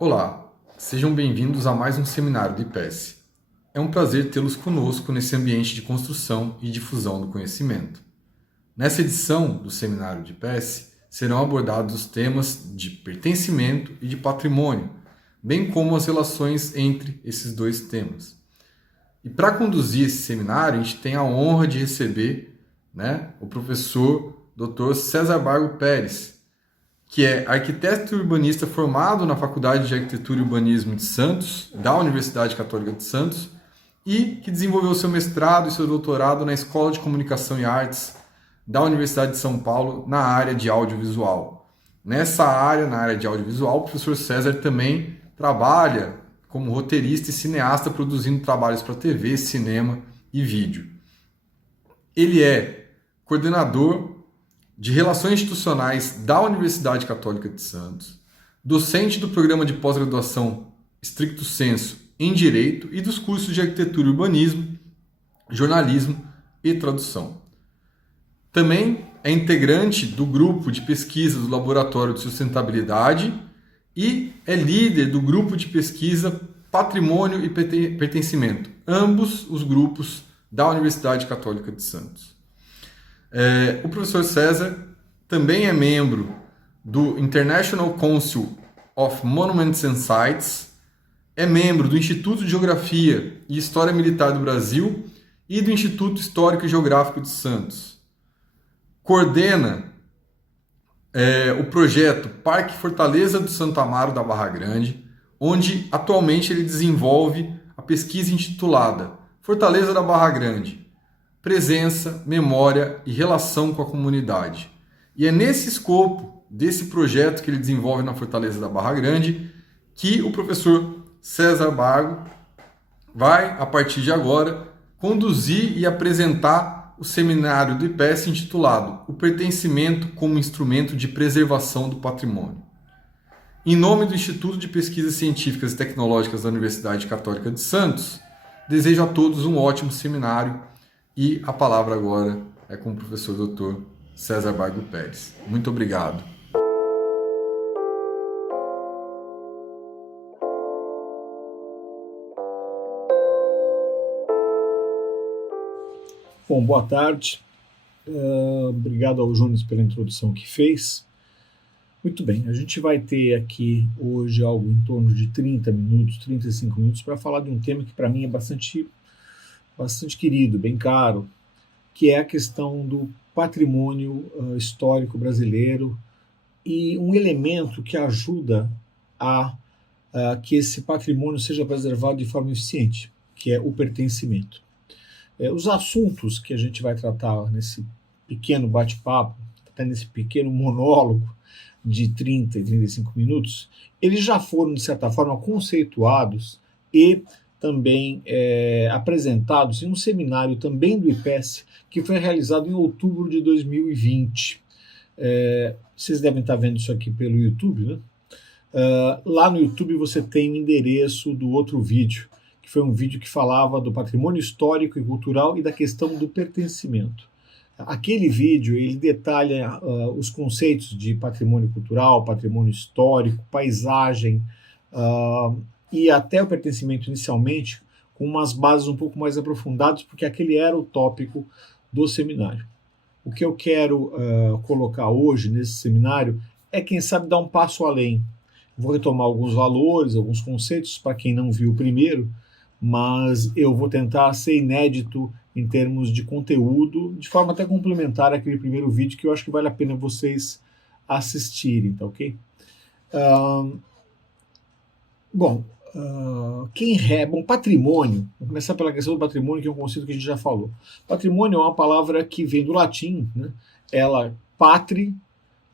Olá, sejam bem-vindos a mais um seminário do IPES. É um prazer tê-los conosco nesse ambiente de construção e difusão do conhecimento. Nessa edição do seminário de IPES, serão abordados os temas de pertencimento e de patrimônio, bem como as relações entre esses dois temas. E para conduzir esse seminário, a gente tem a honra de receber o professor Dr. César Bargo Pérez, que é arquiteto e urbanista formado na Faculdade de Arquitetura e Urbanismo de Santos, da Universidade Católica de Santos, e que desenvolveu seu mestrado e seu doutorado na Escola de Comunicação e Artes da Universidade de São Paulo, na área de audiovisual. Nessa área, na área de audiovisual, o professor César também trabalha como roteirista e cineasta, produzindo trabalhos para TV, cinema e vídeo. Ele é coordenador de Relações Institucionais da Universidade Católica de Santos, docente do programa de pós-graduação Stricto Sensu em Direito e dos cursos de Arquitetura e Urbanismo, Jornalismo e Tradução. Também é integrante do grupo de pesquisa do Laboratório de Sustentabilidade e é líder do grupo de pesquisa Patrimônio e Pertencimento, ambos os grupos da Universidade Católica de Santos. O professor César também é membro do International Council of Monuments and Sites, é membro do Instituto de Geografia e História Militar do Brasil e do Instituto Histórico e Geográfico de Santos. Coordena o projeto Parque Fortaleza do Santo Amaro da Barra Grande, onde atualmente ele desenvolve a pesquisa intitulada Fortaleza da Barra Grande, Presença, Memória e Relação com a Comunidade. E é nesse escopo desse projeto que ele desenvolve na Fortaleza da Barra Grande que o professor César Bargo vai, a partir de agora, conduzir e apresentar o seminário do IPES intitulado O Pertencimento como Instrumento de Preservação do Patrimônio. Em nome do Instituto de Pesquisas Científicas e Tecnológicas da Universidade Católica de Santos, desejo a todos um ótimo seminário. E a palavra agora é com o professor Dr. César Bargo Pérez. Muito obrigado. Bom, boa tarde. Obrigado ao Jones pela introdução que fez. Muito bem, a gente vai ter aqui hoje algo em torno de 30 minutos, 35 minutos, para falar de um tema que para mim é bastante querido, bem caro, que é a questão do patrimônio histórico brasileiro e um elemento que ajuda a que esse patrimônio seja preservado de forma eficiente, que é o pertencimento. Os assuntos que a gente vai tratar nesse pequeno bate-papo, até nesse pequeno monólogo de 30 e 35 minutos, eles já foram, de certa forma, conceituados e também apresentados em um seminário também do IPES, que foi realizado em outubro de 2020. Vocês devem estar vendo isso aqui pelo YouTube, né? Lá no YouTube você tem o endereço do outro vídeo, que foi um vídeo que falava do patrimônio histórico e cultural e da questão do pertencimento. Aquele vídeo ele detalha os conceitos de patrimônio cultural, patrimônio histórico, paisagem, e até o pertencimento inicialmente, com umas bases um pouco mais aprofundadas, porque aquele era o tópico do seminário. O que eu quero colocar hoje nesse seminário é, quem sabe, dar um passo além. Vou retomar alguns valores, alguns conceitos, para quem não viu o primeiro, mas eu vou tentar ser inédito em termos de conteúdo, de forma até complementar àquele primeiro vídeo, que eu acho que vale a pena vocês assistirem, tá ok? Bom, patrimônio, vamos começar pela questão do patrimônio, que é um conceito que a gente já falou. Patrimônio é uma palavra que vem do latim, né? Ela, patri,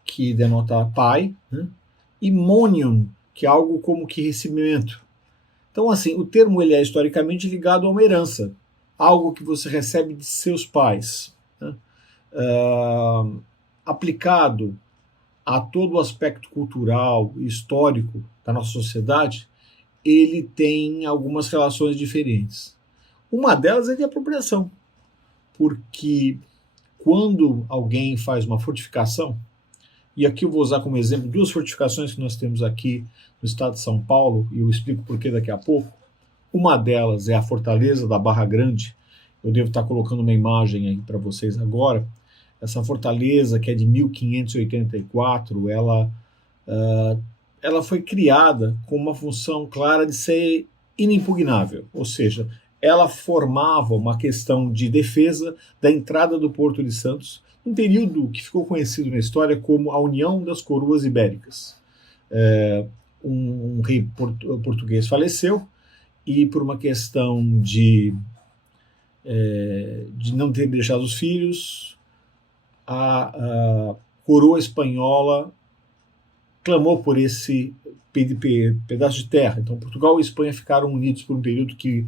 que denota pai, né? E monium, que é algo como que recebimento. Então, assim, o termo ele é historicamente ligado a uma herança, algo que você recebe de seus pais, né? Aplicado a todo o aspecto cultural e histórico da nossa sociedade, ele tem algumas relações diferentes. Uma delas é de apropriação, porque quando alguém faz uma fortificação, e aqui eu vou usar como exemplo duas fortificações que nós temos aqui no estado de São Paulo, e eu explico por que daqui a pouco. Uma delas é a Fortaleza da Barra Grande. Eu devo estar colocando uma imagem aí para vocês agora. Essa fortaleza, que é de 1584, ela foi criada com uma função clara de ser inimpugnável, ou seja, ela formava uma questão de defesa da entrada do Porto de Santos, um período que ficou conhecido na história como a União das Coroas Ibéricas. Um rei português faleceu, e por uma questão de não ter deixado os filhos, a coroa espanhola clamou por esse pedaço de terra. Então Portugal e Espanha ficaram unidos por um período que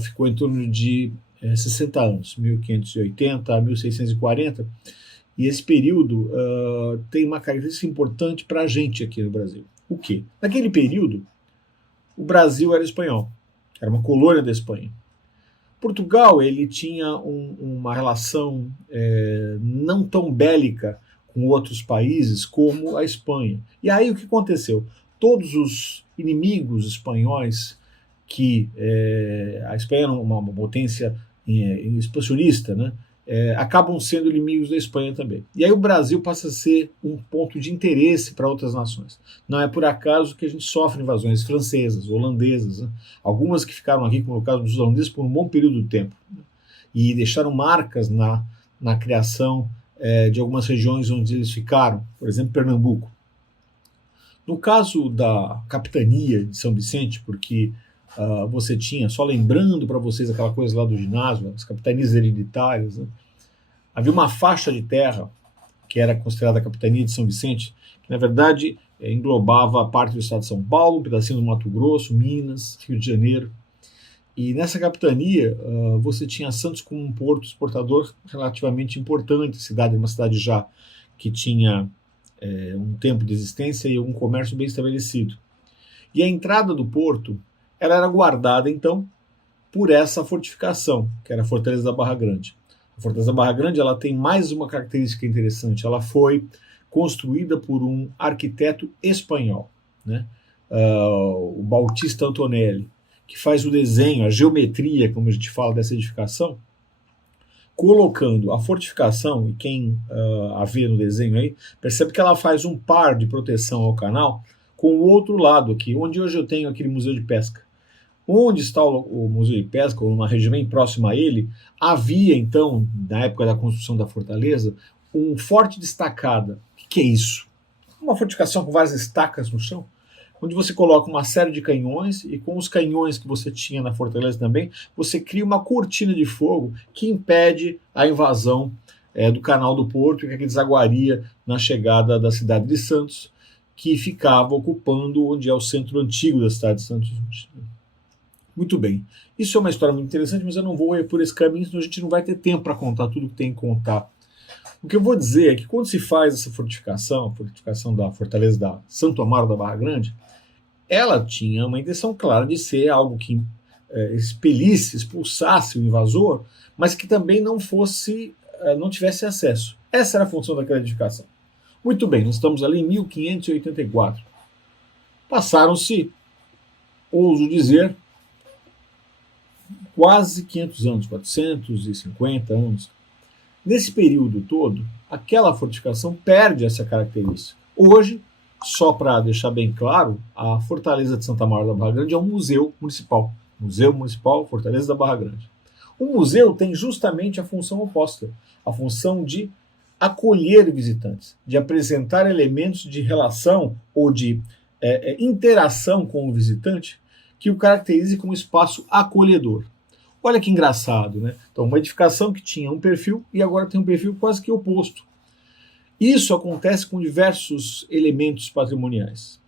ficou em torno de 60 anos, 1580 a 1640, e esse período tem uma característica importante para a gente aqui no Brasil. O quê? Naquele período, o Brasil era espanhol, era uma colônia da Espanha. Portugal ele tinha uma relação não tão bélica com outros países como a Espanha. E aí o que aconteceu? Todos os inimigos espanhóis, que a Espanha era uma potência expansionista, né? Acabam sendo inimigos da Espanha também. E aí o Brasil passa a ser um ponto de interesse para outras nações. Não é por acaso que a gente sofre invasões francesas, holandesas, né? Algumas que ficaram aqui, como no caso dos holandeses, por um bom período de tempo, né? E deixaram marcas na criação de algumas regiões onde eles ficaram, por exemplo, Pernambuco. No caso da capitania de São Vicente, porque você tinha, só lembrando para vocês aquela coisa lá do ginásio, as capitanias hereditárias, né? Havia uma faixa de terra que era considerada a capitania de São Vicente, que na verdade englobava parte do estado de São Paulo, um pedacinho do Mato Grosso, Minas, Rio de Janeiro. E nessa capitania você tinha Santos como um porto exportador relativamente importante, uma cidade já que tinha um tempo de existência e um comércio bem estabelecido. E a entrada do porto ela era guardada, então, por essa fortificação, que era a Fortaleza da Barra Grande. A Fortaleza da Barra Grande ela tem mais uma característica interessante. Ela foi construída por um arquiteto espanhol, né? O Bautista Antonelli, que faz o desenho, a geometria, como a gente fala, dessa edificação, colocando a fortificação, e quem a vê no desenho aí, percebe que ela faz um par de proteção ao canal com o outro lado aqui, onde hoje eu tenho aquele museu de pesca. Onde está o museu de pesca, ou uma região bem próxima a ele, havia então, na época da construção da fortaleza, um forte de estacada. O que é isso? Uma fortificação com várias estacas no chão, onde você coloca uma série de canhões, e com os canhões que você tinha na fortaleza também, você cria uma cortina de fogo que impede a invasão do canal do Porto, que desaguaria na chegada da cidade de Santos, que ficava ocupando onde é o centro antigo da cidade de Santos. Muito bem. Isso é uma história muito interessante, mas eu não vou ir por esse caminho, senão a gente não vai ter tempo para contar tudo que tem que contar. O que eu vou dizer é que quando se faz essa fortificação, a fortificação da Fortaleza da Santo Amaro da Barra Grande, ela tinha uma intenção clara de ser algo que expelisse, expulsasse o invasor, mas que também não tivesse acesso. Essa era a função daquela edificação. Muito bem, nós estamos ali em 1584. Passaram-se, ouso dizer, quase 500 anos, 450 anos. Nesse período todo, aquela fortificação perde essa característica. Hoje, só para deixar bem claro, a Fortaleza de Santa Amaro da Barra Grande é um museu municipal. Museu Municipal Fortaleza da Barra Grande. O museu tem justamente a função oposta, a função de acolher visitantes, de apresentar elementos de relação ou de interação com o visitante que o caracterize como espaço acolhedor. Olha que engraçado, né? Então, uma edificação que tinha um perfil e agora tem um perfil quase que oposto. Isso acontece com diversos elementos patrimoniais.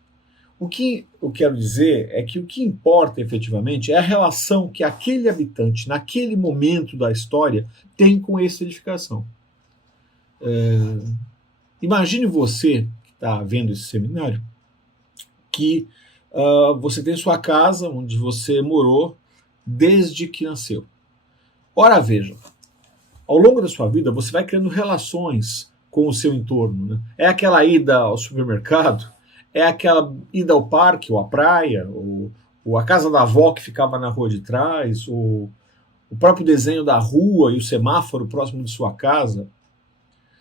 O que eu quero dizer é que o que importa efetivamente é a relação que aquele habitante, naquele momento da história, tem com essa edificação. Imagine você, que está vendo esse seminário, que você tem sua casa, onde você morou desde que nasceu. Ora, veja, ao longo da sua vida, você vai criando relações com o seu entorno, né? É aquela ida ao supermercado, é aquela ida ao parque ou à praia, ou a casa da avó que ficava na rua de trás, ou o próprio desenho da rua e o semáforo próximo de sua casa.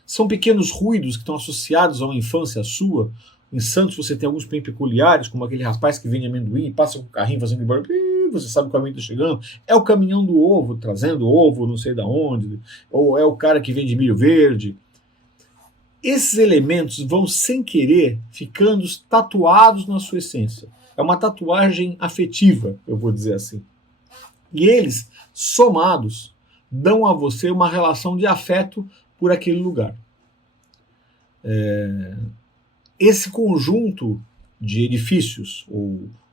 São pequenos ruídos que estão associados a uma infância sua. Em Santos você tem alguns bem peculiares, como aquele rapaz que vende amendoim e passa com o carrinho fazendo barulho, você sabe que o caminhão está chegando. É o caminhão do ovo, trazendo ovo não sei de onde, ou é o cara que vende milho verde. Esses elementos vão, sem querer, ficando tatuados na sua essência. É uma tatuagem afetiva, eu vou dizer assim. E eles, somados, dão a você uma relação de afeto por aquele lugar. Esse conjunto de edifícios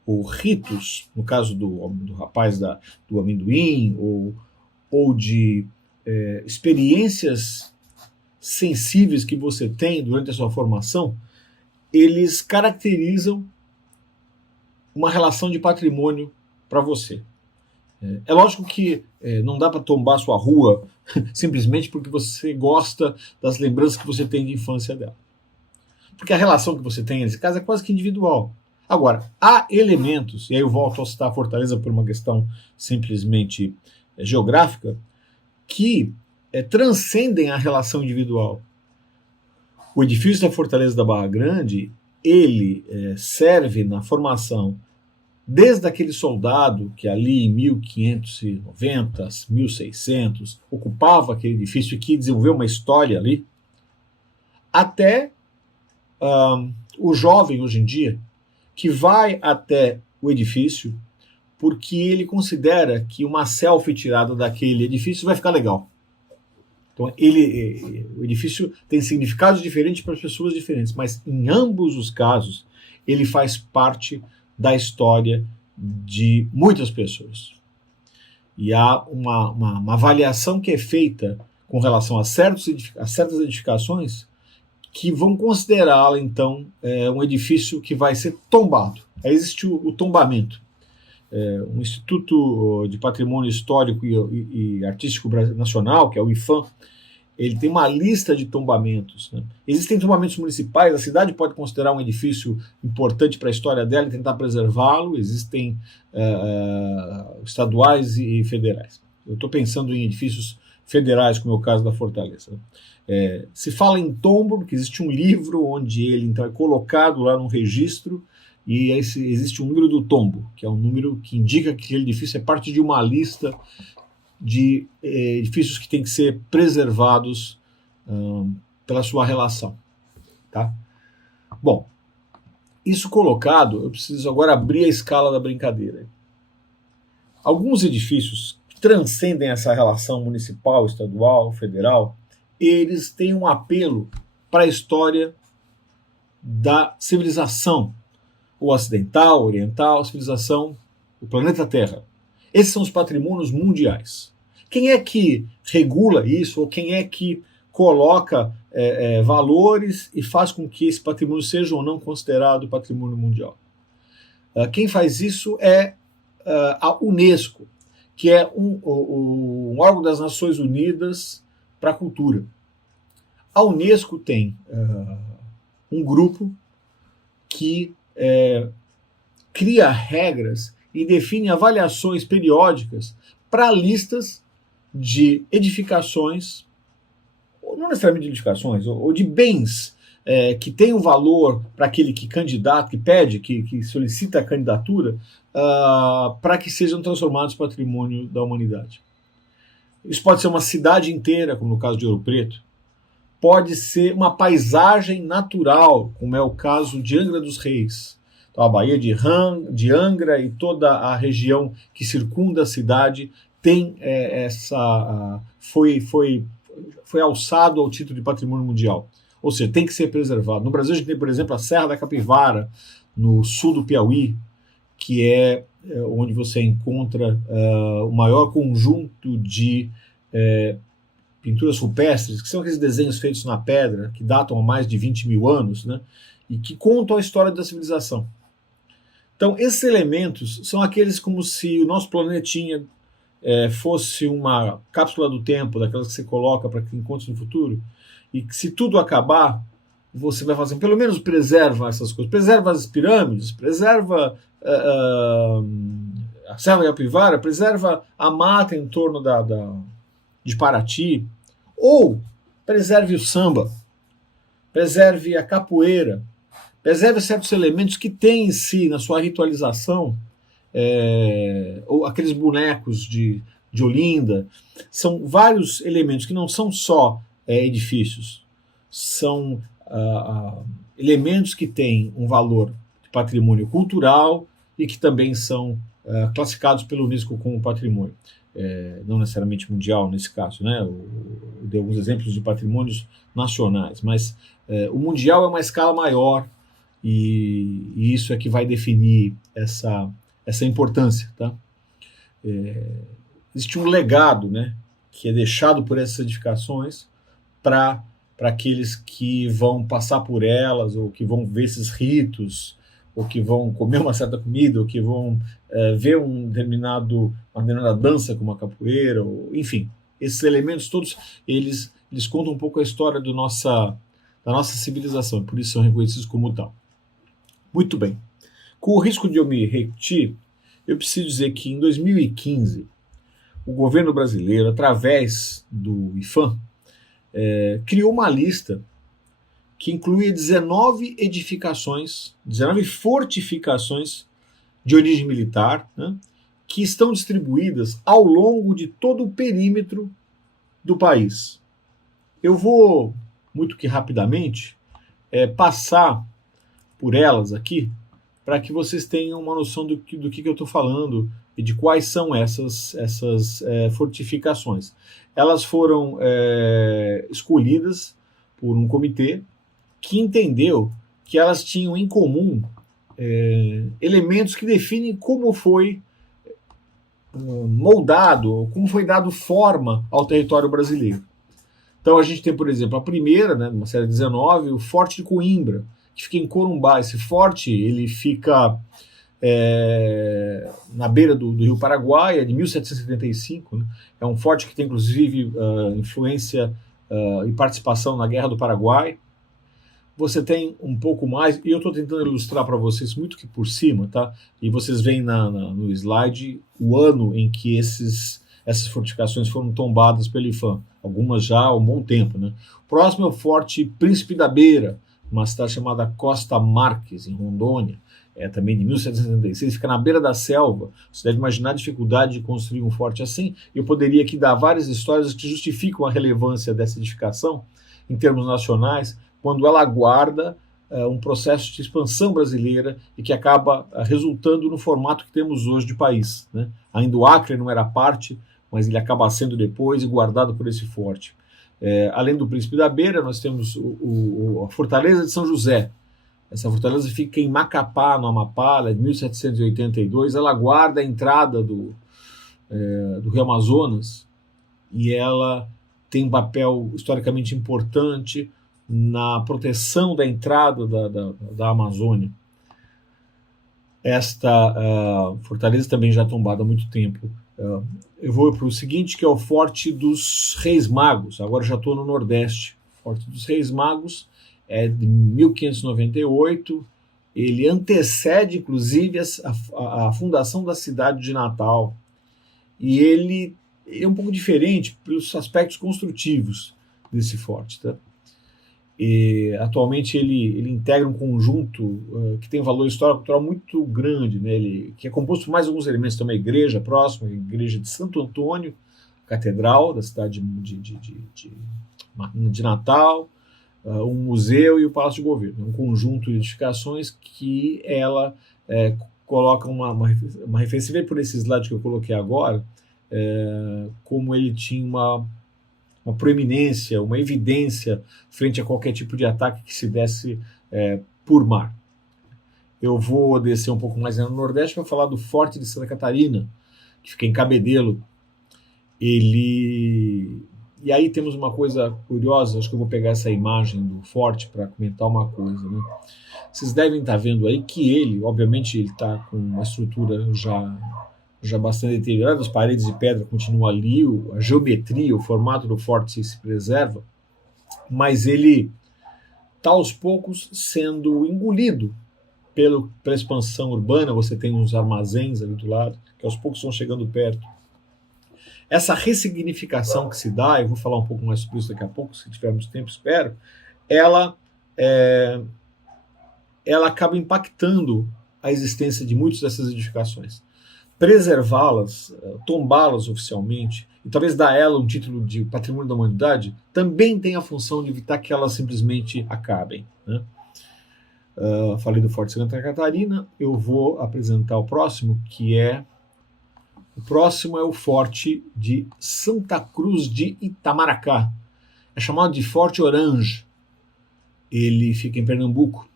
ou ritos, no caso do rapaz do amendoim, ou de experiências sensíveis que você tem durante a sua formação, eles caracterizam uma relação de patrimônio para você. É lógico que não dá para tombar sua rua simplesmente porque você gosta das lembranças que você tem de infância dela. Porque a relação que você tem nesse caso é quase que individual. Agora, há elementos, e aí eu volto a citar a Fortaleza por uma questão simplesmente geográfica, que transcendem a relação individual. O edifício da Fortaleza da Barra Grande, ele serve na formação desde aquele soldado que ali em 1590, 1600, ocupava aquele edifício e que desenvolveu uma história ali, até o jovem hoje em dia, que vai até o edifício porque ele considera que uma selfie tirada daquele edifício vai ficar legal. Então, o edifício tem significados diferentes para pessoas diferentes, mas em ambos os casos, ele faz parte da história de muitas pessoas. E há uma avaliação que é feita com relação a certas edificações que vão considerá-la, então, um edifício que vai ser tombado. Aí existe o tombamento. O Instituto de Patrimônio Histórico e Artístico Nacional, que é o IPHAN, ele tem uma lista de tombamentos. Né? Existem tombamentos municipais, a cidade pode considerar um edifício importante para a história dela e tentar preservá-lo, existem estaduais e federais. Eu estou pensando em edifícios federais, como é o caso da Fortaleza. Se fala em tombo, porque existe um livro onde ele então é colocado lá num registro, e existe um número do tombo, que é um número que indica que aquele edifício é parte de uma lista de edifícios que têm que ser preservados pela sua relação. Tá? Bom, isso colocado, eu preciso agora abrir a escala da brincadeira. Alguns edifícios que transcendem essa relação municipal, estadual, federal, eles têm um apelo para a história da civilização, ou ocidental, oriental, civilização do planeta Terra. Esses são os patrimônios mundiais. Quem é que regula isso, ou quem é que coloca valores e faz com que esse patrimônio seja ou não considerado patrimônio mundial? Quem faz isso é a Unesco, que é um órgão das Nações Unidas para a cultura. A Unesco tem um grupo que cria regras e define avaliações periódicas para listas de edificações, ou não necessariamente de edificações, ou de bens que têm um valor para aquele que candidata, que pede, que solicita a candidatura, para que sejam transformados em patrimônio da humanidade. Isso pode ser uma cidade inteira, como no caso de Ouro Preto, pode ser uma paisagem natural, como é o caso de Angra dos Reis. Então, a Baía de Angra e toda a região que circunda a cidade tem foi alçado ao título de patrimônio mundial. Ou seja, tem que ser preservado. No Brasil a gente tem, por exemplo, a Serra da Capivara, no sul do Piauí, que é onde você encontra o maior conjunto de pinturas rupestres, que são aqueles desenhos feitos na pedra, que datam a mais de 20 mil anos, né, e que contam a história da civilização. Então, esses elementos são aqueles como se o nosso planetinha fosse uma cápsula do tempo, daquelas que você coloca para que encontre no futuro, e que se tudo acabar, você vai fazer, pelo menos preserva essas coisas, preserva as pirâmides, preserva a Serra da Capivara, preserva a mata em torno de Paraty, ou preserve o samba, preserve a capoeira, preserve certos elementos que tem em si, na sua ritualização, ou aqueles bonecos de Olinda. São vários elementos que não são só edifícios, são elementos que têm um valor de patrimônio cultural e que também são classificados pelo Unesco como patrimônio. Não necessariamente mundial nesse caso, né? Eu dei alguns exemplos de patrimônios nacionais, mas o mundial é uma escala maior e isso é que vai definir essa importância. Tá? Existe um legado, né, que é deixado por essas edificações para aqueles que vão passar por elas, ou que vão ver esses ritos, ou que vão comer uma certa comida, ou que vão ver uma determinada dança como a capoeira, ou, enfim, esses elementos todos, eles contam um pouco a história da nossa civilização, e por isso são reconhecidos como tal. Muito bem. Com o risco de eu me repetir, eu preciso dizer que em 2015, o governo brasileiro, através do IPHAN, criou uma lista que incluía 19 edificações, 19 fortificações de origem militar, né, que estão distribuídas ao longo de todo o perímetro do país. Eu vou, muito que rapidamente, passar por elas aqui, para que vocês tenham uma noção do que eu estou falando e de quais são essas fortificações. Elas foram escolhidas por um comitê que entendeu que elas tinham em comum elementos que definem como foi moldado, como foi dado forma ao território brasileiro. Então a gente tem, por exemplo, a primeira, né, numa série 19, o Forte de Coimbra, que fica em Corumbá. Esse forte ele fica na beira do Rio Paraguai, é de 1775. Né? É um forte que tem, inclusive, influência e participação na Guerra do Paraguai. Você tem um pouco mais, e eu estou tentando ilustrar para vocês muito que por cima, tá? E vocês veem no slide o ano em que essas fortificações foram tombadas pelo IPHAN. Algumas já há um bom tempo. Né? O próximo é o Forte Príncipe da Beira, uma cidade chamada Costa Marques, em Rondônia, também de 1776, fica na beira da selva. Você deve imaginar a dificuldade de construir um forte assim. Eu poderia aqui dar várias histórias que justificam a relevância dessa edificação em termos nacionais, quando ela aguarda um processo de expansão brasileira e que acaba resultando no formato que temos hoje de país. Né? Ainda o Acre não era parte, mas ele acaba sendo depois e guardado por esse forte. Além do Príncipe da Beira, nós temos a Fortaleza de São José. Essa fortaleza fica em Macapá, no Amapá, ela é de 1782. Ela guarda a entrada do Rio Amazonas e ela tem um papel historicamente importante na proteção da entrada da Amazônia. Esta fortaleza também já é tombada há muito tempo. Eu vou para o seguinte, que é o Forte dos Reis Magos. Agora já estou no Nordeste. O Forte dos Reis Magos é de 1598. Ele antecede, inclusive, a fundação da cidade de Natal. E ele é um pouco diferente pelos aspectos construtivos desse forte. Tá? Atualmente ele integra um conjunto que tem um valor histórico-cultural muito grande, né? Que é composto por mais alguns elementos. Tem uma igreja próxima, a igreja de Santo Antônio, catedral da cidade de Natal, um museu e o Palácio de Governo. Um conjunto de edificações que ela coloca uma referência. Você vê por esse slide que eu coloquei agora, como ele tinha uma proeminência, uma evidência frente a qualquer tipo de ataque que se desse por mar. Eu vou descer um pouco mais no Nordeste para falar do Forte de Santa Catarina, que fica em Cabedelo. E aí temos uma coisa curiosa, acho que eu vou pegar essa imagem do forte para comentar uma coisa. Né? Vocês devem estar vendo aí que ele, obviamente, ele está com uma estrutura já bastante deteriorada, as paredes de pedra continuam ali, a geometria, o formato do forte se preserva, mas ele está aos poucos sendo engolido pela expansão urbana. Você tem uns armazéns ali do lado, que aos poucos vão chegando perto. Essa ressignificação que se dá, eu vou falar um pouco mais sobre isso daqui a pouco, se tivermos tempo, espero, ela acaba impactando a existência de muitas dessas edificações. Preservá-las, tombá-las oficialmente, e talvez dar a ela um título de patrimônio da humanidade, também tem a função de evitar que elas simplesmente acabem, né? Falei do Forte Santa Catarina, eu vou apresentar o próximo, o próximo é o Forte de Santa Cruz de Itamaracá. É chamado de Forte Orange. Ele fica em Pernambuco.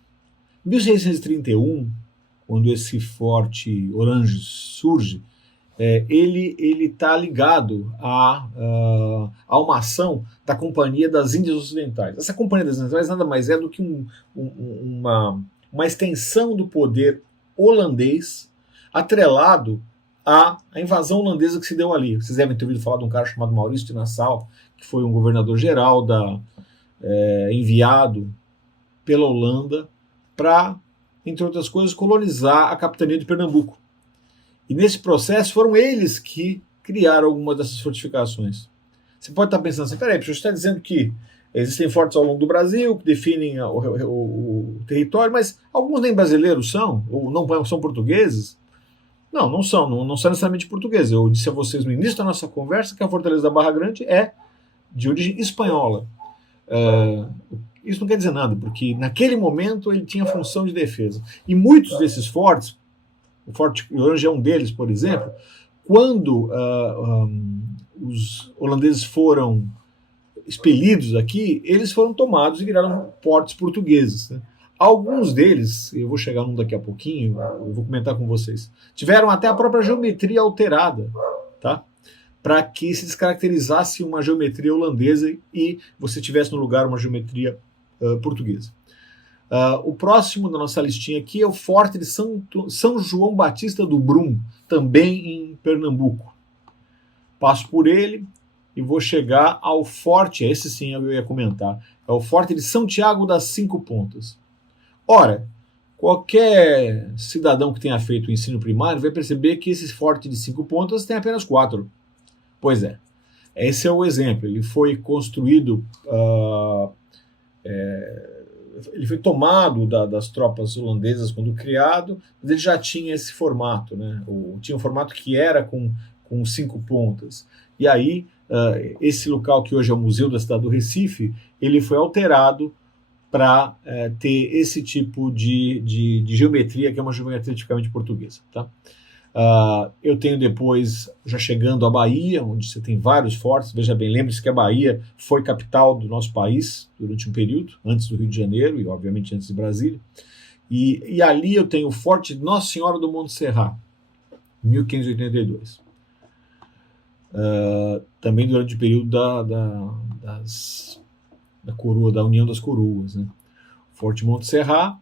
Em 1631, quando esse Forte Orange surge, ele está ligado a uma ação da Companhia das Índias Ocidentais. Essa Companhia das Índias Ocidentais nada mais é do que uma extensão do poder holandês atrelado à invasão holandesa que se deu ali. Vocês devem ter ouvido falar de um cara chamado Maurício de Nassau, que foi um governador-geral enviado pela Holanda para, entre outras coisas, colonizar a capitania de Pernambuco. E nesse processo foram eles que criaram algumas dessas fortificações. Você pode estar pensando assim, peraí, você está dizendo que existem fortes ao longo do Brasil, que definem o território, mas alguns nem brasileiros são, ou não são portugueses? Não, não são necessariamente portugueses. Eu disse a vocês no início da nossa conversa que a Fortaleza da Barra Grande é de origem espanhola. Isso não quer dizer nada, porque naquele momento ele tinha função de defesa. E muitos desses fortes, o Forte Orange é um deles, por exemplo, quando os holandeses foram expelidos aqui, eles foram tomados e viraram fortes portugueses, né? Alguns deles, eu vou chegar num daqui a pouquinho, eu vou comentar com vocês, tiveram até a própria geometria alterada, tá? Para que se descaracterizasse uma geometria holandesa e você tivesse no lugar uma geometria portuguesa. O próximo da nossa listinha aqui é o Forte de São João Batista do Brum, também em Pernambuco. Passo por ele e vou chegar ao Forte, esse sim eu ia comentar, é o Forte de São Tiago das Cinco Pontas. Ora, qualquer cidadão que tenha feito o ensino primário vai perceber que esse Forte de 5 pontas tem apenas 4. Pois é, esse é o exemplo. Ele foi construído, ele foi tomado das tropas holandesas quando criado, mas ele já tinha esse formato, né? Tinha um formato que era com 5 pontas. E aí, esse local que hoje é o Museu da Cidade do Recife, ele foi alterado para ter esse tipo de geometria, que é uma geometria tipicamente portuguesa. Tá? Eu tenho depois, já chegando à Bahia, onde você tem vários fortes. Veja bem, lembre-se que a Bahia foi capital do nosso país durante um período, antes do Rio de Janeiro e, obviamente, antes de Brasília. E ali eu tenho o Forte de Nossa Senhora do Monte Serrat, 1582. Também durante o período da coroa, da União das Coroas, né? Forte Monte Serrat,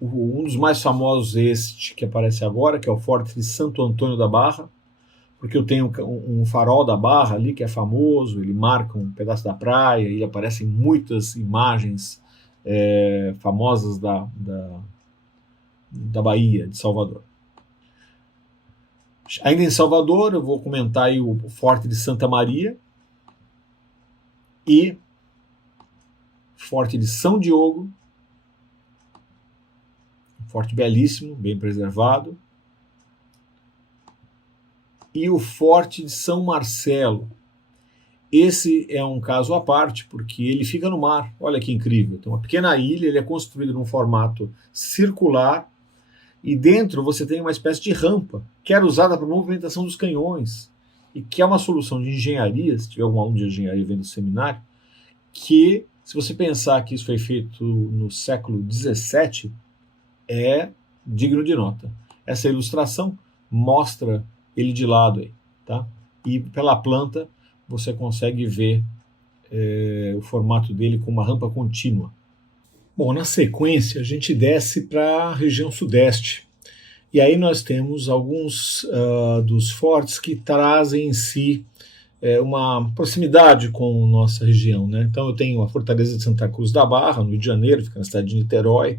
um dos mais famosos este que aparece agora, que é o Forte de Santo Antônio da Barra, porque eu tenho um farol da Barra ali que é famoso, ele marca um pedaço da praia, e aparecem muitas imagens famosas da Bahia, de Salvador. Ainda em Salvador, eu vou comentar aí o Forte de Santa Maria e Forte de São Diogo, um forte belíssimo, bem preservado, e o Forte de São Marcelo. Esse é um caso à parte, porque ele fica no mar. Olha que incrível. Então, uma pequena ilha, ele é construído num formato circular, e dentro você tem uma espécie de rampa, que era usada para a movimentação dos canhões, e que é uma solução de engenharia, se tiver algum aluno de engenharia vendo o seminário, que, se você pensar que isso foi feito no século XVII, é digno de nota. Essa ilustração mostra ele de lado aí, tá? E pela planta você consegue ver o formato dele com uma rampa contínua. Bom, na sequência a gente desce para a região sudeste. E aí nós temos alguns dos fortes que trazem em si uma proximidade com nossa região, né? Então eu tenho a Fortaleza de Santa Cruz da Barra, no Rio de Janeiro, fica na cidade de Niterói,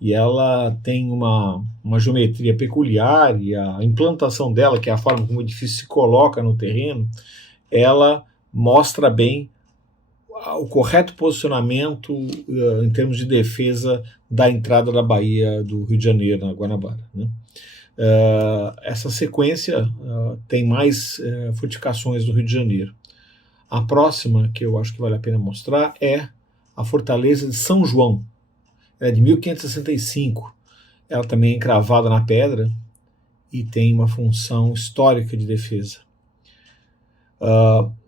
e ela tem uma geometria peculiar, e a implantação dela, que é a forma como o edifício se coloca no terreno, ela mostra bem o correto posicionamento em termos de defesa da entrada da Baía do Rio de Janeiro, na Guanabara, né? Essa sequência tem mais fortificações do Rio de Janeiro. A próxima, que eu acho que vale a pena mostrar, é a Fortaleza de São João. Ela é de 1565. Ela também é encravada na pedra e tem uma função histórica de defesa.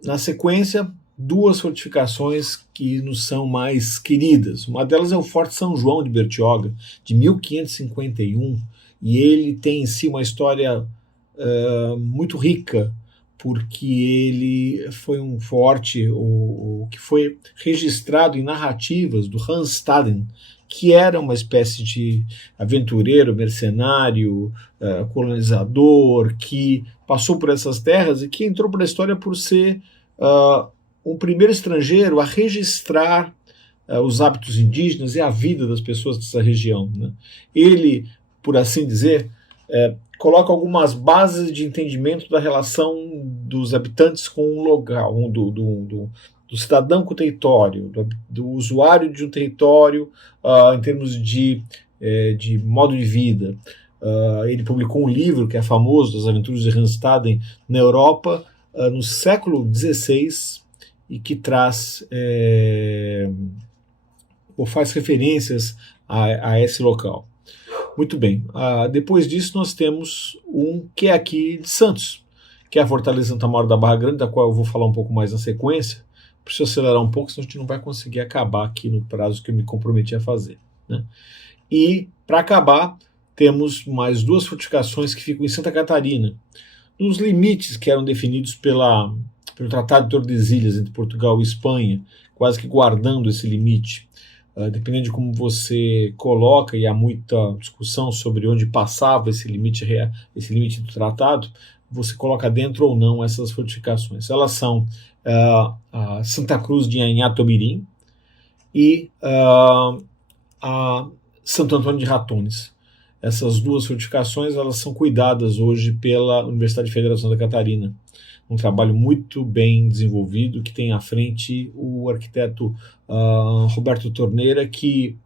Na sequência, duas fortificações que nos são mais queridas. Uma delas é o Forte São João de Bertioga, de 1551, e ele tem em si uma história muito rica, porque ele foi um forte que foi registrado em narrativas do Hans Staden, que era uma espécie de aventureiro, mercenário, colonizador, que passou por essas terras e que entrou para a história por ser o primeiro estrangeiro a registrar os hábitos indígenas e a vida das pessoas dessa região, né? Ele, por assim dizer, coloca algumas bases de entendimento da relação dos habitantes com o local, do cidadão com o território, do usuário de um território em termos de modo de vida. Ele publicou um livro que é famoso, das Aventuras de Hans Staden na Europa, no século XVI, e que traz ou faz referências a esse local. Muito bem. Depois disso nós temos um que é aqui de Santos, que é a Fortaleza Santa Maura da Barra Grande, da qual eu vou falar um pouco mais na sequência. Preciso acelerar um pouco, senão a gente não vai conseguir acabar aqui no prazo que eu me comprometi a fazer, né? E, para acabar, temos mais duas fortificações que ficam em Santa Catarina, nos limites que eram definidos pelo Tratado de Tordesilhas entre Portugal e Espanha, quase que guardando esse limite. Dependendo de como você coloca, e há muita discussão sobre onde passava esse limite do tratado, você coloca dentro ou não essas fortificações. Elas são a Santa Cruz de Anhatomirim e a Santo Antônio de Ratones. Essas duas fortificações elas são cuidadas hoje pela Universidade Federal de Santa Catarina. Um trabalho muito bem desenvolvido, que tem à frente o arquiteto Roberto Torneira, que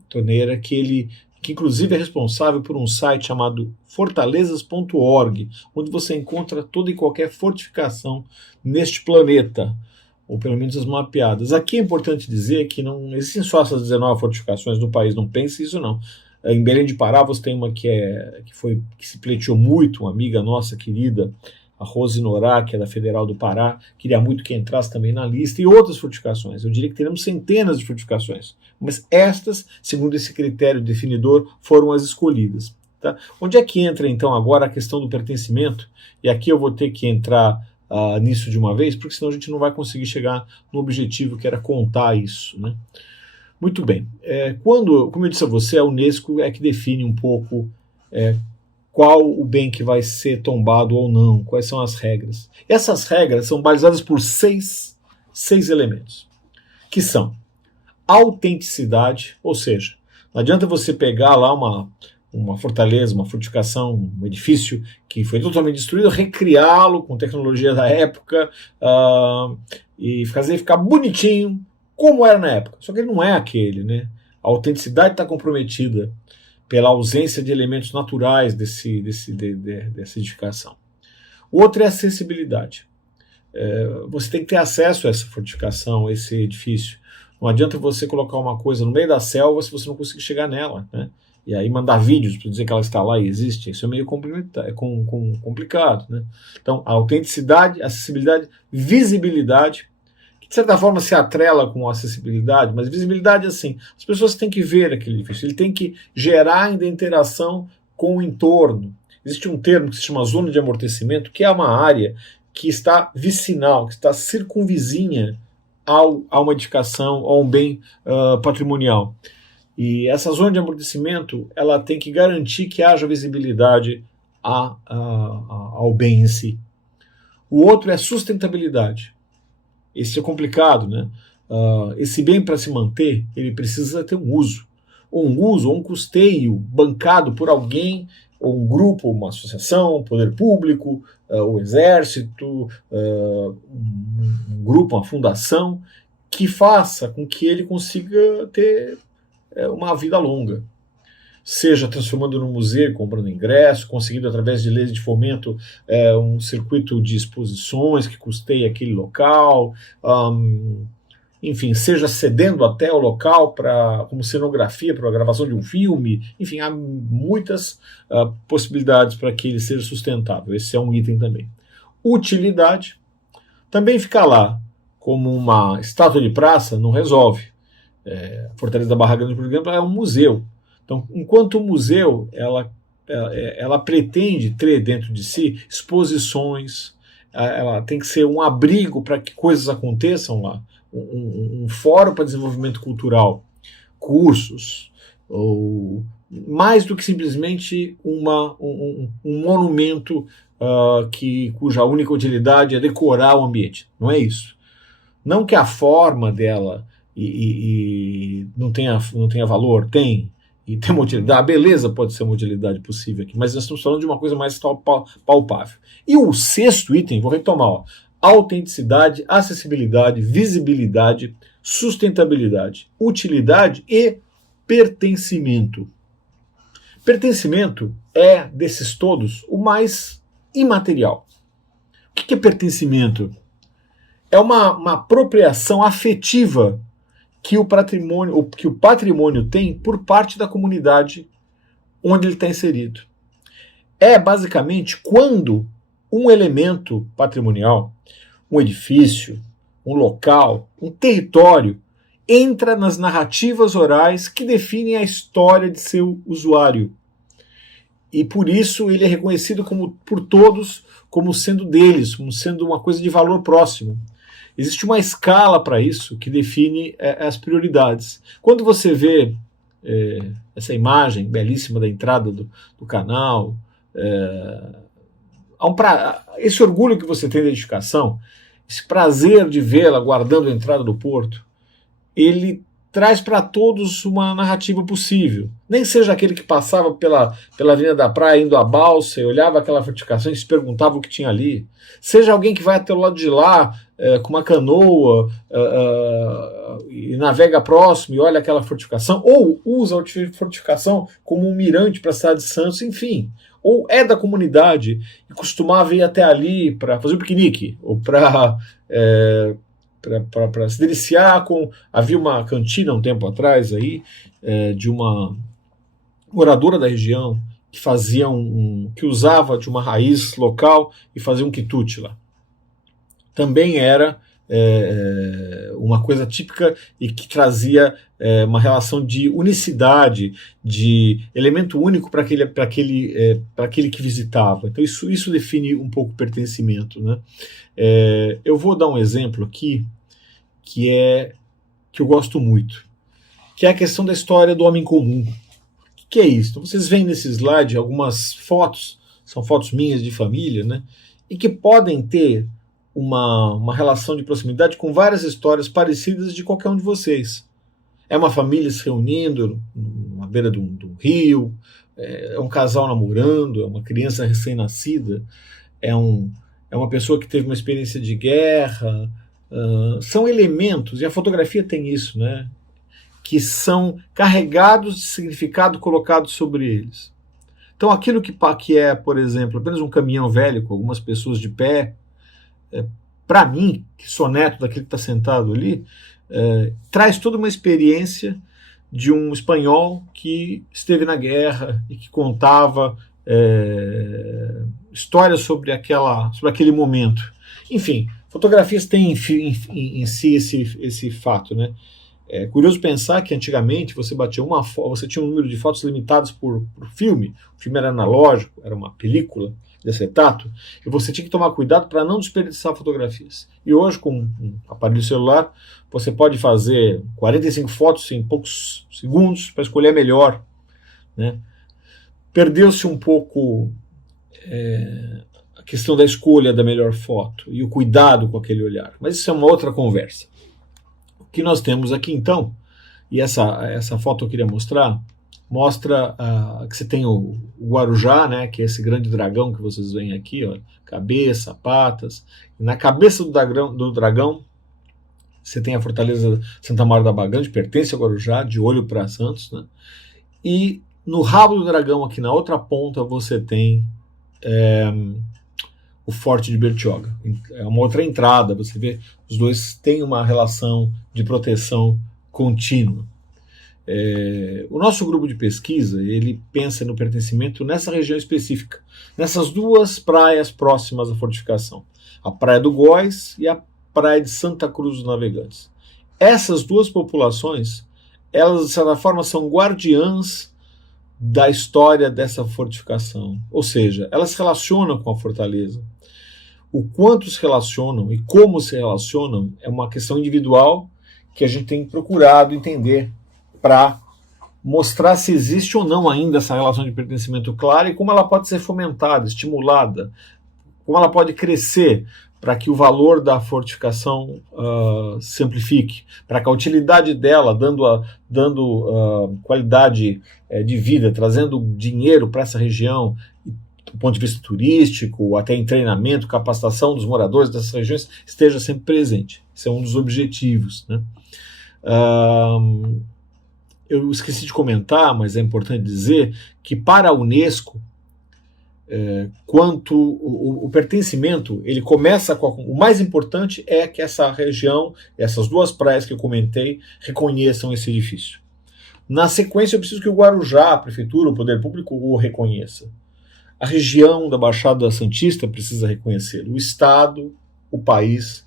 inclusive é responsável por um site chamado fortalezas.org, onde você encontra toda e qualquer fortificação neste planeta, ou pelo menos as mapeadas. Aqui é importante dizer que não existem só essas 19 fortificações no país, não pense isso não. Em Belém de Pará você tem uma que se pleiteou muito, uma amiga nossa querida, a Rose Norá, que é da Federal do Pará, queria muito que entrasse também na lista, e outras fortificações. Eu diria que teremos centenas de fortificações, mas estas, segundo esse critério definidor, foram as escolhidas. Tá? Onde é que entra, então, agora a questão do pertencimento? E aqui eu vou ter que entrar nisso de uma vez, porque senão a gente não vai conseguir chegar no objetivo que era contar isso, né? Muito bem. Como eu disse a você, a Unesco é que define um pouco qual o bem que vai ser tombado ou não, quais são as regras. Essas regras são balizadas por seis elementos, que são autenticidade, ou seja, não adianta você pegar lá uma fortaleza, uma fortificação, um edifício que foi totalmente destruído, recriá-lo com tecnologia da época e fazer ficar bonitinho como era na época. Só que ele não é aquele, né? A autenticidade está comprometida pela ausência de elementos naturais dessa edificação. O outro é a acessibilidade. Você tem que ter acesso a essa fortificação, a esse edifício. Não adianta você colocar uma coisa no meio da selva se você não conseguir chegar nela, né? E aí mandar vídeos para dizer que ela está lá e existe. Isso é meio complicado, né? Então, a autenticidade, acessibilidade, visibilidade, que de certa forma se atrela com a acessibilidade, mas visibilidade assim, as pessoas têm que ver aquele edifício, ele tem que gerar ainda interação com o entorno. Existe um termo que se chama zona de amortecimento, que é uma área que está vicinal, que está circunvizinha a uma edificação, a um bem patrimonial. E essa zona de amortecimento ela tem que garantir que haja visibilidade ao bem em si. O outro é sustentabilidade. Esse é complicado, né? Esse bem, para se manter, ele precisa ter um uso. Ou um custeio bancado por alguém, ou um grupo, uma associação, um poder público, o exército, um grupo, uma fundação, que faça com que ele consiga ter uma vida longa. Seja transformando num museu, comprando ingresso, conseguindo através de leis de fomento um circuito de exposições que custeie aquele local, enfim, seja cedendo até o local como cenografia para a gravação de um filme. Enfim, há muitas possibilidades para que ele seja sustentável. Esse é um item também. Utilidade. Também ficar lá como uma estátua de praça não resolve. A Fortaleza da Barra Grande, por exemplo, é um museu. Então, enquanto museu, ela pretende ter dentro de si exposições, ela tem que ser um abrigo para que coisas aconteçam lá, um fórum para desenvolvimento cultural, cursos, ou mais do que simplesmente um monumento cuja única utilidade é decorar o ambiente. Não é isso. Não que a forma dela não tenha valor, tem. E tem uma utilidade, a beleza pode ser uma utilidade possível aqui, mas nós estamos falando de uma coisa mais palpável. E o sexto item, vou retomar, autenticidade, acessibilidade, visibilidade, sustentabilidade, utilidade e pertencimento. Pertencimento é, desses todos, o mais imaterial. O que é pertencimento? É uma apropriação afetiva que o patrimônio tem por parte da comunidade onde ele está inserido. É basicamente quando um elemento patrimonial, um edifício, um local, um território, entra nas narrativas orais que definem a história de seu usuário. E por isso ele é reconhecido por todos como sendo deles, como sendo uma coisa de valor próximo. Existe uma escala para isso que define as prioridades. Quando você vê essa imagem belíssima da entrada do canal, esse orgulho que você tem da edificação, esse prazer de vê-la guardando a entrada do porto, ele traz para todos uma narrativa possível. Nem seja aquele que passava pela Avenida da Praia indo à balsa e olhava aquela fortificação e se perguntava o que tinha ali. Seja alguém que vai até o lado de lá com uma canoa e navega próximo e olha aquela fortificação, ou usa a fortificação como um mirante para a cidade de Santos, enfim. Ou é da comunidade e costumava ir até ali para fazer um piquenique, ou para se deliciar com... Havia uma cantina um tempo atrás aí, de uma moradora da região que fazia que usava de uma raiz local e fazia um quitute lá. Também era uma coisa típica e que trazia uma relação de unicidade, de elemento único para aquele que visitava. Então isso define um pouco o pertencimento, né? Eu vou dar um exemplo aqui que eu gosto muito, que é a questão da história do homem comum. O que é isso? Então, vocês veem nesse slide algumas fotos, são fotos minhas de família, né? E que podem ter uma relação de proximidade com várias histórias parecidas de qualquer um de vocês. É uma família se reunindo na beira de um rio, é um casal namorando, é uma criança recém-nascida, é uma pessoa que teve uma experiência de guerra. São elementos, e a fotografia tem isso, né? Que são carregados de significado colocado sobre eles. Então aquilo que é, por exemplo, apenas um caminhão velho com algumas pessoas de pé, para mim, que sou neto daquele que está sentado ali, traz toda uma experiência de um espanhol que esteve na guerra e que contava histórias sobre aquele momento. Enfim, fotografias têm em si esse fato, né? É curioso pensar que antigamente você tinha um número de fotos limitadas por filme. O filme era analógico, era uma película de acetato, e você tinha que tomar cuidado para não desperdiçar fotografias. E hoje, com um aparelho celular, você pode fazer 45 fotos em poucos segundos para escolher a melhor, né? Perdeu-se um pouco questão da escolha da melhor foto e o cuidado com aquele olhar. Mas isso é uma outra conversa. O que nós temos aqui então, e essa foto eu queria mostrar, mostra que você tem o Guarujá, né, que é esse grande dragão que vocês veem aqui, ó, cabeça, patas. E na cabeça do dragão você tem a fortaleza Santa Maria da Bagante, pertence ao Guarujá, de olho para Santos, né? E no rabo do dragão, aqui na outra ponta, você tem o Forte de Bertioga. É uma outra entrada, você vê, os dois têm uma relação de proteção contínua. O nosso grupo de pesquisa, ele pensa no pertencimento nessa região específica, nessas duas praias próximas à fortificação, a Praia do Góis e a Praia de Santa Cruz dos Navegantes. Essas duas populações, elas de certa forma são guardiãs da história dessa fortificação, ou seja, elas se relacionam com a fortaleza. O quanto se relacionam e como se relacionam é uma questão individual que a gente tem procurado entender para mostrar se existe ou não ainda essa relação de pertencimento clara e como ela pode ser fomentada, estimulada, como ela pode crescer para que o valor da fortificação se amplifique, para que a utilidade dela, dando qualidade de vida, trazendo dinheiro para essa região, do ponto de vista turístico, até em treinamento, capacitação dos moradores dessas regiões, esteja sempre presente. Esse é um dos objetivos, né? Eu esqueci de comentar, mas é importante dizer que para a Unesco, quanto o pertencimento, ele começa com o mais importante é que essa região, essas duas praias que eu comentei, reconheçam esse edifício. Na sequência, eu preciso que o Guarujá, a prefeitura, o poder público o reconheça. A região da Baixada Santista precisa reconhecer. O Estado, o país,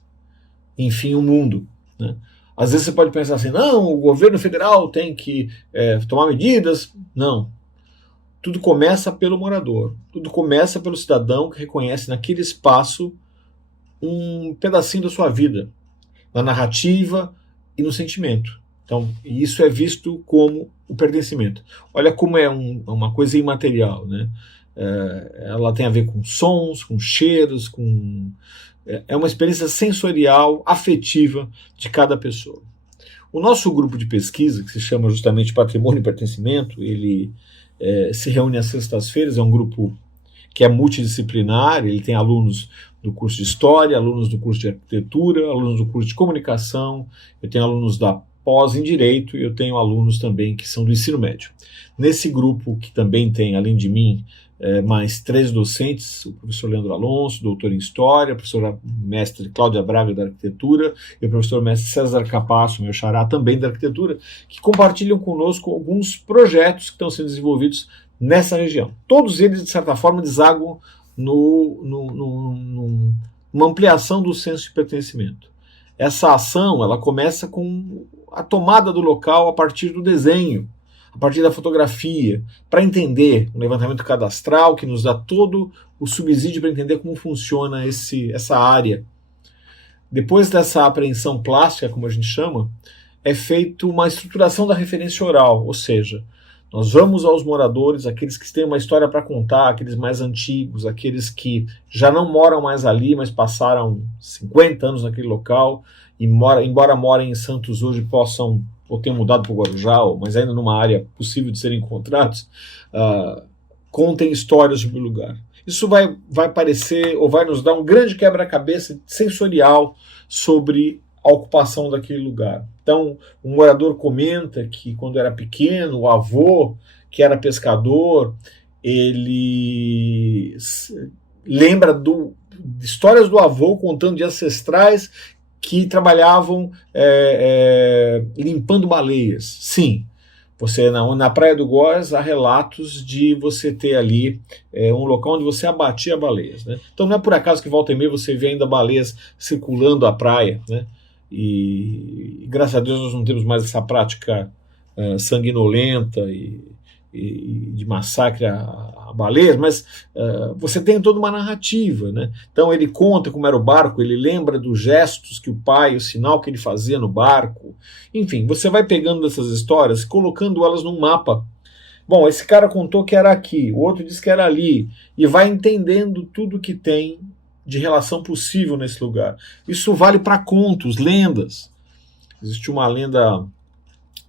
enfim, o mundo, né? Às vezes você pode pensar assim, não, o governo federal tem que tomar medidas. Não. Tudo começa pelo morador. Tudo começa pelo cidadão que reconhece naquele espaço um pedacinho da sua vida, na narrativa e no sentimento. Então, isso é visto como o pertencimento. Olha como é uma coisa imaterial, né? Ela tem a ver com sons, com cheiros, é uma experiência sensorial, afetiva de cada pessoa. O nosso grupo de pesquisa, que se chama justamente Patrimônio e Pertencimento, ele se reúne às sextas-feiras, é um grupo que é multidisciplinar, ele tem alunos do curso de História, alunos do curso de Arquitetura, alunos do curso de Comunicação, eu tenho alunos da pós em Direito e eu tenho alunos também que são do ensino médio. Nesse grupo, que também tem, além de mim, mais 3 docentes, o professor Leandro Alonso, doutor em História, a professora mestre Cláudia Braga da Arquitetura e o professor mestre César Capasso, meu xará, também da Arquitetura, que compartilham conosco alguns projetos que estão sendo desenvolvidos nessa região. Todos eles, de certa forma, desaguam numa ampliação do senso de pertencimento. Essa ação, ela começa com a tomada do local a partir do desenho, a partir da fotografia, para entender um levantamento cadastral que nos dá todo o subsídio para entender como funciona essa área. Depois dessa apreensão plástica, como a gente chama, é feita uma estruturação da referência oral, ou seja, nós vamos aos moradores, aqueles que têm uma história para contar, aqueles mais antigos, aqueles que já não moram mais ali, mas passaram 50 anos naquele local, e embora morem em Santos hoje possam ou tenham mudado para o Guarujá, mas ainda numa área possível de serem encontrados, contem histórias sobre o lugar. Isso vai parecer, ou vai nos dar um grande quebra-cabeça sensorial sobre a ocupação daquele lugar. Então, um morador comenta que quando era pequeno, o avô, que era pescador, ele lembra de histórias do avô contando de ancestrais que trabalhavam limpando baleias. Sim, você na Praia do Góis há relatos de você ter ali um local onde você abatia baleias, né? Então não é por acaso que volta e meia você vê ainda baleias circulando a praia, né? E graças a Deus nós não temos mais essa prática sanguinolenta e de massacre a baleias, mas você tem toda uma narrativa, né? Então ele conta como era o barco, ele lembra dos gestos que o pai, o sinal que ele fazia no barco, enfim, você vai pegando essas histórias, colocando elas num mapa Bom, esse cara contou que era aqui, o outro disse que era ali, e vai entendendo tudo que tem de relação possível nesse lugar. Isso vale para contos, lendas. Existe uma lenda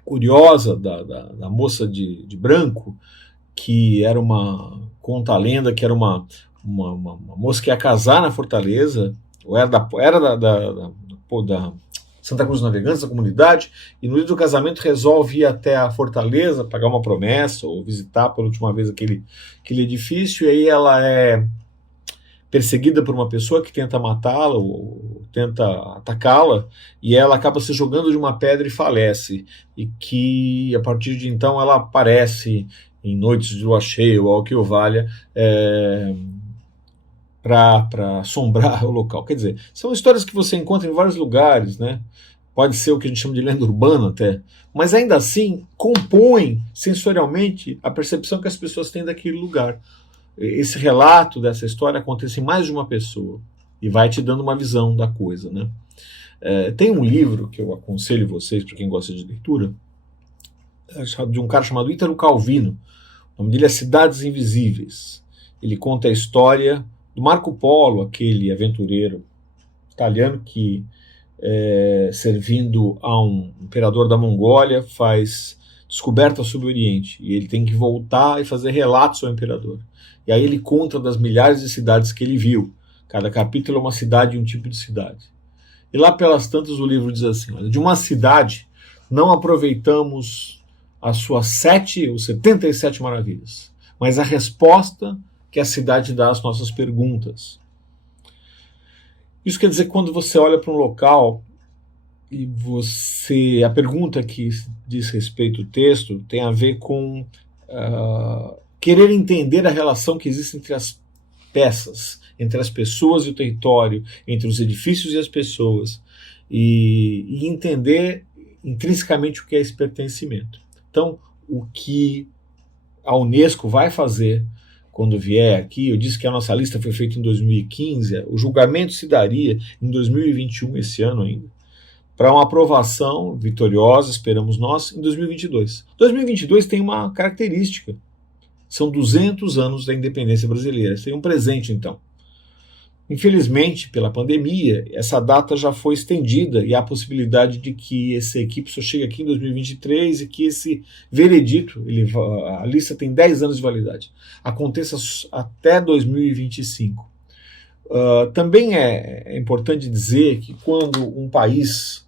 curiosa da moça de branco, que era conta a lenda que era uma moça que ia casar na Fortaleza, ou era da Santa Cruz dos Navegantes, da comunidade, e no dia do casamento resolve ir até a Fortaleza, pagar uma promessa, ou visitar pela última vez aquele edifício, e aí ela é perseguida por uma pessoa que tenta matá-la, ou tenta atacá-la, e ela acaba se jogando de uma pedra e falece, e que a partir de então ela aparece em noites de lua cheia, ou ao que o valha, para assombrar o local. Quer dizer, são histórias que você encontra em vários lugares, né? Pode ser o que a gente chama de lenda urbana até, mas ainda assim compõe sensorialmente a percepção que as pessoas têm daquele lugar. Esse relato dessa história acontece em mais de uma pessoa e vai te dando uma visão da coisa, né? Tem um livro que eu aconselho vocês, para quem gosta de leitura, de um cara chamado Ítalo Calvino. O nome dele é Cidades Invisíveis. Ele conta a história do Marco Polo, aquele aventureiro italiano que, servindo a um imperador da Mongólia, faz descoberta sobre o Oriente. E ele tem que voltar e fazer relatos ao imperador. E aí ele conta das milhares de cidades que ele viu. Cada capítulo é uma cidade e um tipo de cidade. E lá pelas tantas o livro diz assim, olha, de uma cidade não aproveitamos as suas 7 ou 77 maravilhas, mas a resposta que a cidade dá às nossas perguntas. Isso quer dizer que quando você olha para um local e a pergunta que diz respeito ao texto tem a ver com querer entender a relação que existe entre as peças, entre as pessoas e o território, entre os edifícios e as pessoas, e entender intrinsecamente o que é esse pertencimento. Então, o que a Unesco vai fazer quando vier aqui, eu disse que a nossa lista foi feita em 2015, o julgamento se daria em 2021, esse ano ainda, para uma aprovação vitoriosa, esperamos nós, em 2022. 2022 tem uma característica, são 200 anos da independência brasileira, seria um presente então. Infelizmente, pela pandemia, essa data já foi estendida e há a possibilidade de que essa equipe só chegue aqui em 2023 e que esse veredito, a lista tem 10 anos de validade, aconteça até 2025. Também é importante dizer que quando um país,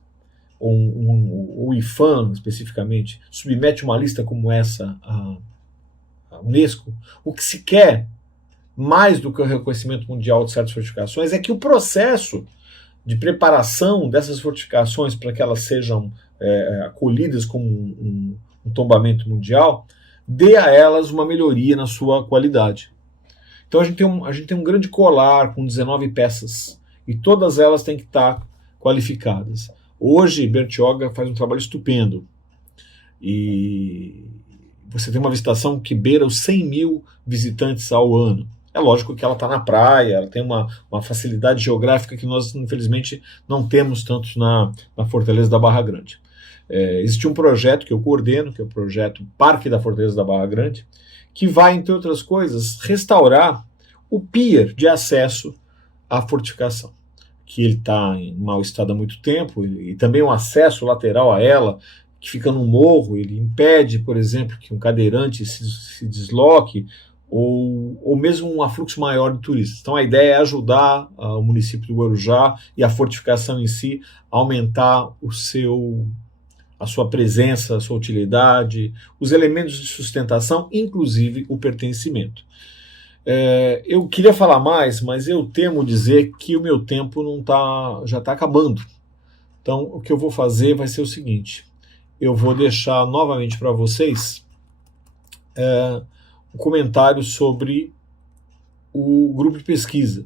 ou o IFAM especificamente, submete uma lista como essa à Unesco, o que se quer mais do que o reconhecimento mundial de certas fortificações, é que o processo de preparação dessas fortificações para que elas sejam acolhidas como um tombamento mundial, dê a elas uma melhoria na sua qualidade. Então a gente tem um grande colar com 19 peças, e todas elas têm que estar qualificadas. Hoje, Bertioga faz um trabalho estupendo, e você tem uma visitação que beira os 100 mil visitantes ao ano. É lógico que ela está na praia, ela tem uma facilidade geográfica que nós, infelizmente, não temos tanto na Fortaleza da Barra Grande. Existe um projeto que eu coordeno, que é o projeto Parque da Fortaleza da Barra Grande, que vai, entre outras coisas, restaurar o pier de acesso à fortificação, que ele está em mau estado há muito tempo, e também o acesso lateral a ela, que fica no morro, ele impede, por exemplo, que um cadeirante se desloque, ou mesmo um afluxo maior de turistas. Então a ideia é ajudar o município do Guarujá e a fortificação em si a aumentar a sua presença, a sua utilidade, os elementos de sustentação, inclusive o pertencimento. Eu queria falar mais, mas eu temo dizer que o meu tempo já está acabando. Então o que eu vou fazer vai ser o seguinte, eu vou deixar novamente para vocês um comentário sobre o grupo de pesquisa.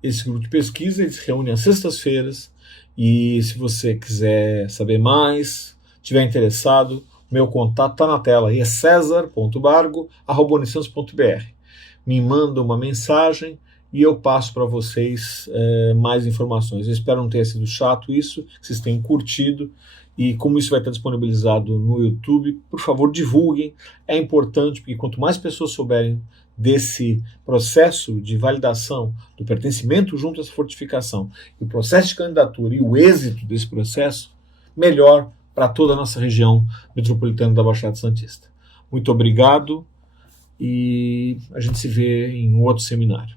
Esse grupo de pesquisa ele se reúne às sextas-feiras, e se você quiser saber mais, estiver interessado, meu contato está na tela, aí é cesar.bargo@unisantos.br. Me manda uma mensagem e eu passo para vocês mais informações. Eu espero não ter sido chato isso, que vocês tenham curtido, E como isso vai estar disponibilizado no YouTube, por favor, divulguem. É importante, porque quanto mais pessoas souberem desse processo de validação do pertencimento junto a essa fortificação, e o processo de candidatura e o êxito desse processo, melhor para toda a nossa região metropolitana da Baixada Santista. Muito obrigado e a gente se vê em outro seminário.